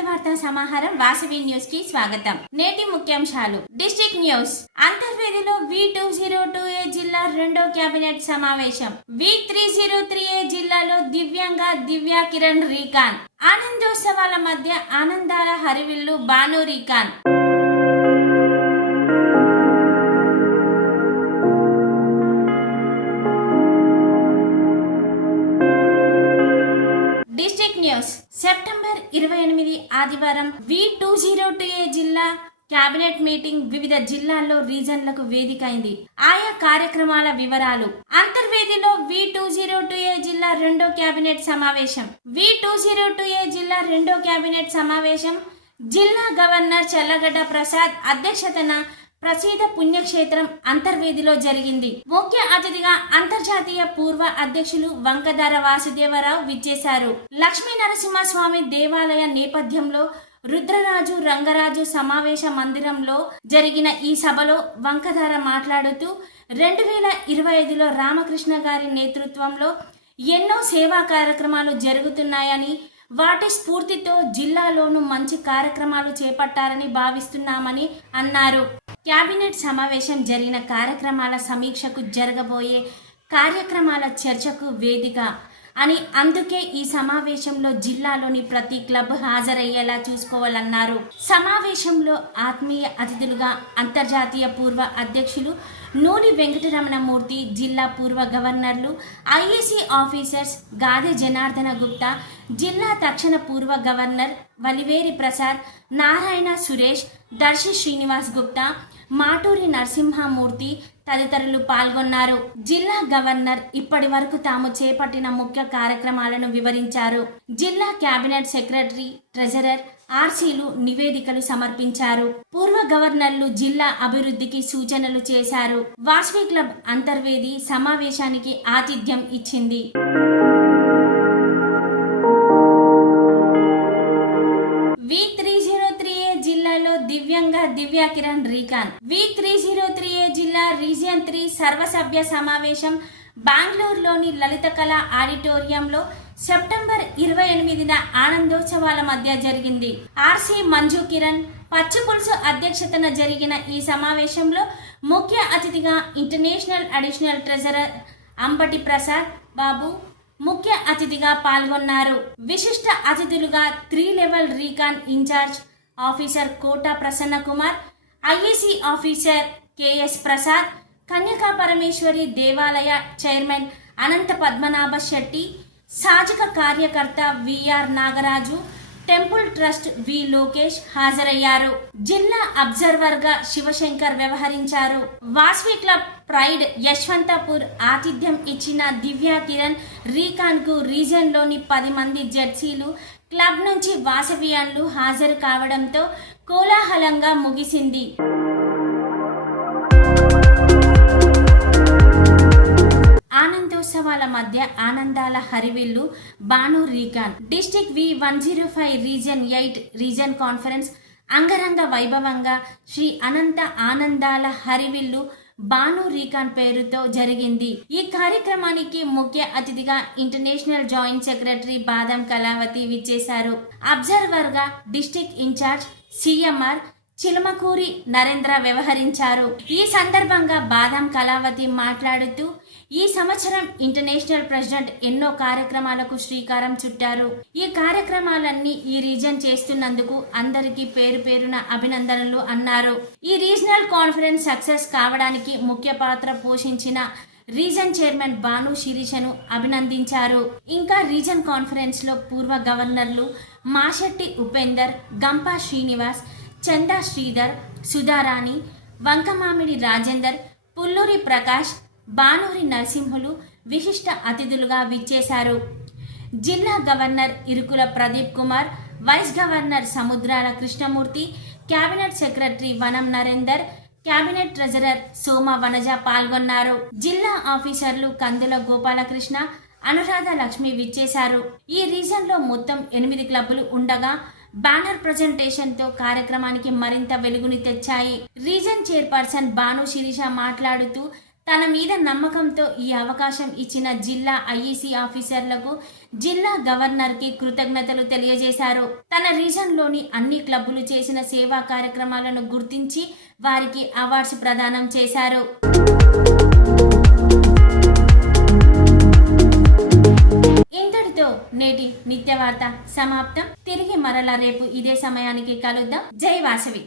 వార్తా సమాహారం వాసవి న్యూస్కి స్వాగతం. నేటి ముఖ్యాంశాలు. District news. అంతర్వేదిలో V two zero two A జిల్లా రెండో కేబినెట్ సమావేశం. V three zero three A జిల్లాలో దివ్యాంగ దివ్యా కిరణ్ రీకాన్. ఆనందోత్సవాల మధ్య ఆనందాల హరివిల్లు బాను రీకాన్ న్యూస్. సెప్టెంబర్ ఇరవై ఎనిమిది ఆదివారం V two zero two A జిల్లా కేబినెట్ మీటింగ్ వివిధ జిల్లాల్లో రీజన్లకు వేదిక అయింది ఆయా కార్యక్రమాల వివరాలు అంతర్వేదిలో V two zero two A జిల్లా రెండో కేబినెట్ సమావేశం. V two zero two A జిల్లా రెండో కేబినెట్ సమావేశం. జిల్లా గవర్నర్ చల్లగడ్డ ప్రసాద్ అధ్యక్షతన ప్రసిద్ధ పుణ్యక్షేత్రం అంతర్వేదిలో జరిగింది. ముఖ్య అతిథిగా అంతర్జాతీయ పూర్వ అధ్యక్షులు వంకదార వాసుదేవరావు విచ్చేశారు. లక్ష్మీ నరసింహస్వామి దేవాలయ నేపథ్యంలో రుద్రరాజు రంగరాజు సమావేశ మందిరంలో జరిగిన ఈ సభలో వంకధార మాట్లాడుతూ రెండు వేల ఇరవై ఐదులో రామకృష్ణ గారి నేతృత్వంలో ఎన్నో సేవా కార్యక్రమాలు జరుగుతున్నాయని వాటి స్ఫూర్తితో జిల్లాలోనూ మంచి కార్యక్రమాలు చేపట్టాలని భావిస్తున్నామని అన్నారు. క్యాబినెట్ సమావేశం జరిగిన కార్యక్రమాల సమీక్షకు జరగబోయే కార్యక్రమాల చర్చకు వేదిక అని అందుకే ఈ సమావేశంలో జిల్లాలోని ప్రతి క్లబ్ హాజరయ్యేలా చూసుకోవాలన్నారు. సమావేశంలో ఆత్మీయ అతిథులుగా అంతర్జాతీయ పూర్వ అధ్యక్షులు నూని వెంకటరమణమూర్తి జిల్లా పూర్వ గవర్నర్లు ఐఏసీ ఆఫీసర్స్ గాదె జనార్దన గుప్తా జిల్లా తక్షణ పూర్వ గవర్నర్ వలివేరి ప్రసాద్ నారాయణ సురేష్ దర్శి శ్రీనివాస్ గుప్తా మాటూరి నరసింహమూర్తి తదితరులు పాల్గొన్నారు. జిల్లా గవర్నర్ ఇప్పటి వరకు తాము చేపట్టిన ముఖ్య కార్యక్రమాలను వివరించారు. జిల్లా కేబినెట్ సెక్రటరీ ట్రెజరర్ ఆర్సీలు నివేదికలు సమర్పించారు. పూర్వ గవర్నర్లు జిల్లా అభివృద్ధికి సూచనలు చేశారు. వాస్వి క్లబ్ అంతర్వేది సమావేశానికి ఆతిథ్యం ఇచ్చింది. వి త్రీ దివ్యాంగ Divya Kiran recon. V three zero three A జిల్లా రీజియన్ త్రీ సర్వసభ్య సమావేశం బెంగళూరులోని లలిత కళ ఆడిటోరియంలో సెప్టెంబర్ ఇరవై ఎనిమిదిన ఆనందోత్సవాల మధ్య జరిగింది. ఆర్సి మంజు కిరణ్ పచ్చిపులుసు అధ్యక్షతన జరిగిన ఈ సమావేశంలో ముఖ్య అతిథిగా international additional treasurer Ambati Prasad Babu ముఖ్య అతిథిగా పాల్గొన్నారు. విశిష్ట అతిథులుగా three level recon incharge officer Kota Prasanna Kumar IAC officer K S Prasad Kanyaka Parameswari దేవాలయ చైర్మన్ అనంత పద్మనాభ శెట్టి సాజక కార్యకర్త V R Nagaraju temple trust V. Lokesh హాజరయ్యారు. జిల్లా అబ్జర్వర్గా శివశంకర్ వ్యవహరించారు. వాస్వి క్లబ్ ప్రైడ్ యశ్వంతపూర్ ఆతిథ్యం ఇచ్చిన దివ్యా కిరణ్ రీకాన్కు రీజన్లోని పది మంది జెర్సీలు క్లబ్ నుంచి వాసవియాన్లు హాజరు కావడంతో కోలాహలంగా ముగిసింది. ఆనందోత్సవాల మధ్య ఆనందాల హరివిల్లు బాను recon district V one zero five region eight region conference అంగరంగ వైభవంగా శ్రీ అనంత ఆనందాల హరివిల్లు బాను రీకాన్ పేరుతో జరిగింది. ఈ కార్యక్రమానికి ముఖ్య అతిథిగా ఇంటర్నేషనల్ జాయింట్ సెక్రటరీ బాదం కళావతి విచ్చేశారు. అబ్జర్వర్గా district in-charge CMR Chilamakuri Narendra వ్యవహరించారు. ఈ సందర్భంగా బాదం కళావతి మాట్లాడుతూ ఈ సంవత్సరం ఇంటర్నేషనల్ ప్రెసిడెంట్ ఎన్నో కార్యక్రమాలకు శ్రీకారం చుట్టారు. ఈ కార్యక్రమాలన్నీ ఈ రీజన్ చేస్తున్నందుకు అందరికీ పేరు పేరున అభినందనలు అన్నారు. ఈ రీజనల్ కాన్ఫరెన్స్ సక్సెస్ కావడానికి ముఖ్య పాత్ర పోషించిన రీజన్ చైర్మన్ బాను శిరీషను అభినందించారు. ఇంకా రీజన్ కాన్ఫరెన్స్లో పూర్వ గవర్నర్లు మాషెట్టి ఉపేందర్ గంపా శ్రీనివాస్ చందా శ్రీధర్ సుధారాణి వంకమామిడి రాజేందర్ పుల్లూరి ప్రకాష్ బానూరి నరసింహులు విశిష్ట అతిథులుగా విచ్చేశారు. జిల్లా governor Irukula Pradeep Kumar vice governor Samudrala Krishnamurthy cabinet secretary Vanam Narender cabinet treasurer Soma Vanaja పాల్గొన్నారు. జిల్లా ఆఫీసర్లు కందుల గోపాలకృష్ణ అనురాధ లక్ష్మి విచ్చేశారు. ఈ రీజన్లో మొత్తం ఎనిమిది క్లబ్బులు ఉండగా బ్యానర్ ప్రజెంటేషన్తో కార్యక్రమానికి మరింత వెలుగుని తెచ్చాయి. రీజన్ చైర్పర్సన్ భాను శిరీష మాట్లాడుతూ తన మీద నమ్మకంతో ఈ అవకాశం ఇచ్చిన జిల్లా ఐఈసీ ఆఫీసర్లకు జిల్లా గవర్నర్కి కృతజ్ఞతలు తెలియజేశారు. తన రీజన్లోని అన్ని క్లబ్బులు చేసిన సేవా కార్యక్రమాలను గుర్తించి వారికి అవార్డ్స్ ప్రదానం చేశారు. ఇంతటితో నేటి నిత్యవార్త సమాప్తం. తిరిగి మరలా రేపు ఇదే సమయానికి కలుద్దాం. జై వాసవి.